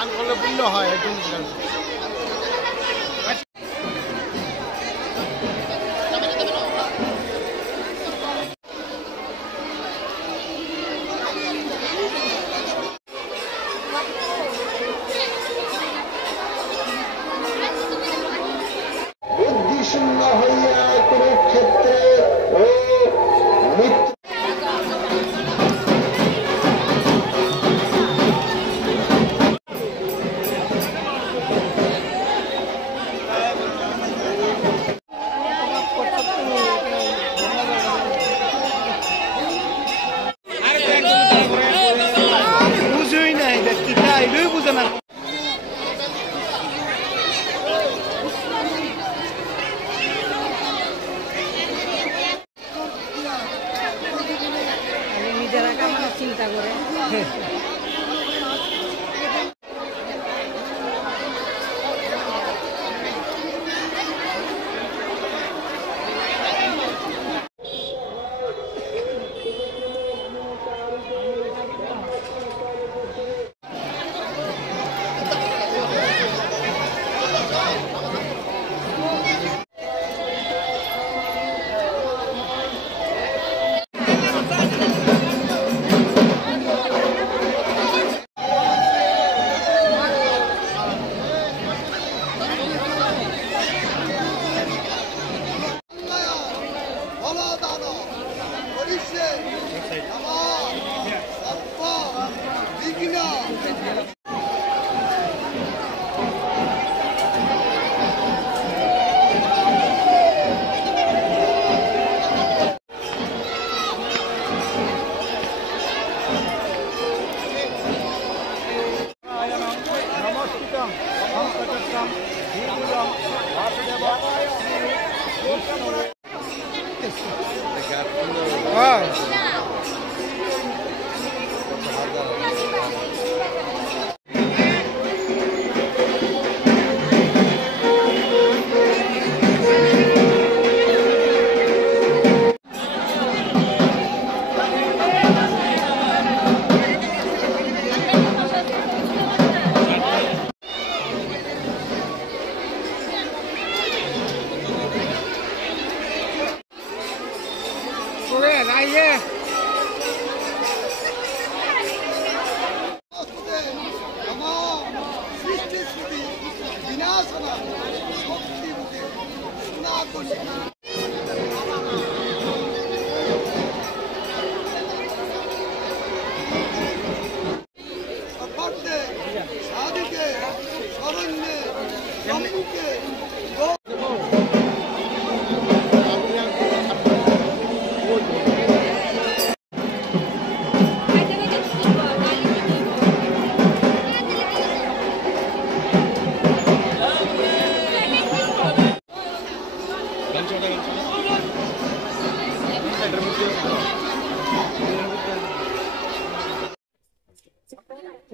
স্নান করলে পুণ্য হয় একদম। বুদ্ধিশূন্য হইয়া কুরুক্ষেত্রে ও মৃত্যু বুঝুই নাই কি তাই বুঝে না। নিজেরা কেমন চিন্তা করে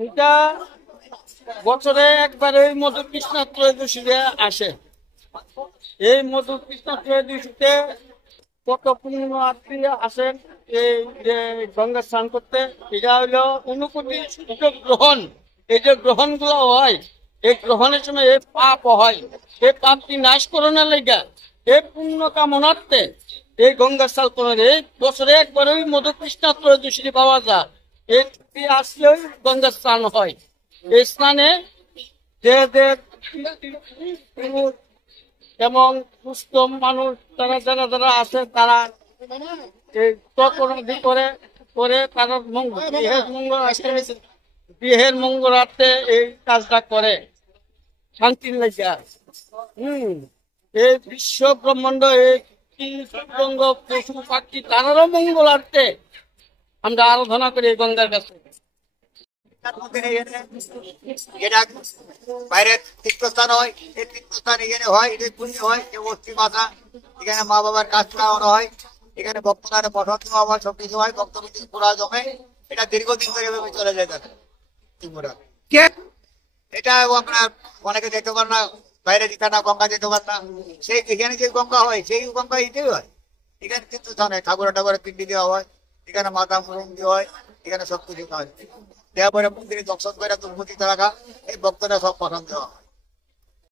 এটা বছরে একবার এই মধু কৃষ্ণা ত্রয়োদশীতে আসে। এই মধু কৃষ্ণা ত্রয়োদশীতে কত পুণ্যার্থী আসেন এই যে গঙ্গা স্নান করতে। এটা হইলো অনুকূটি গ্রহণ। এই যে গ্রহণ গুলো হয়, এই গ্রহণের সময় এই পাপ হয়, এই পাপটি নাশ করানোর লেগে এই পুণ্য কামনার্থে এই গঙ্গা স্নান করেন। এই বছরে একবার ওই মধু কৃষ্ণা ত্রয়োদশী পাওয়া যায়। এই আসলেই গঙ্গা স্নান হয়। এই স্নানে যেমন সুস্থ মানুষ যারা যারা যারা আছে তারা এই তপনদি করে করে তারা গৃহের মঙ্গলার্থে এই কাজটা করে শান্তির লেগে। এই বিশ্ব ব্রহ্মাণ্ড এই পশু পাখি তারারও মঙ্গলার্থে আমরা আরাধনা করি গঙ্গার কাছে। বাইরে তীর্থস্থান হয়, এই তীর্থস্থান এখানে হয়, এটা পুণ্য হয়। যে অস্থি মাথা এখানে মা বাবার কাজ করানো হয়, এখানে ভক্তরা বসত হয়, সবকিছু হয়, ভক্তবৃত্তি পুরা জমে। এটা দীর্ঘদিন ধরে এভাবে চলে যায়। এটা আপনার অনেকে যেতে পারে না, বাইরে যেতে না, গঙ্গা যেতে পারে না। সেই এখানে যে গঙ্গা হয় সেই গঙ্গা এটাই হয়। এখানে তীর্থস্থান হয়, ঠাকুরের পিণ্ডি দেওয়া হয়, এখানে মাথা মুরুম দেওয়া হয়, এখানে সবকিছু হয়। দেওয়া পরে মন্দিরে দর্শন করে তুলমুতি রাখা এই ভক্তরা সব পছন্দ দেওয়া হয়।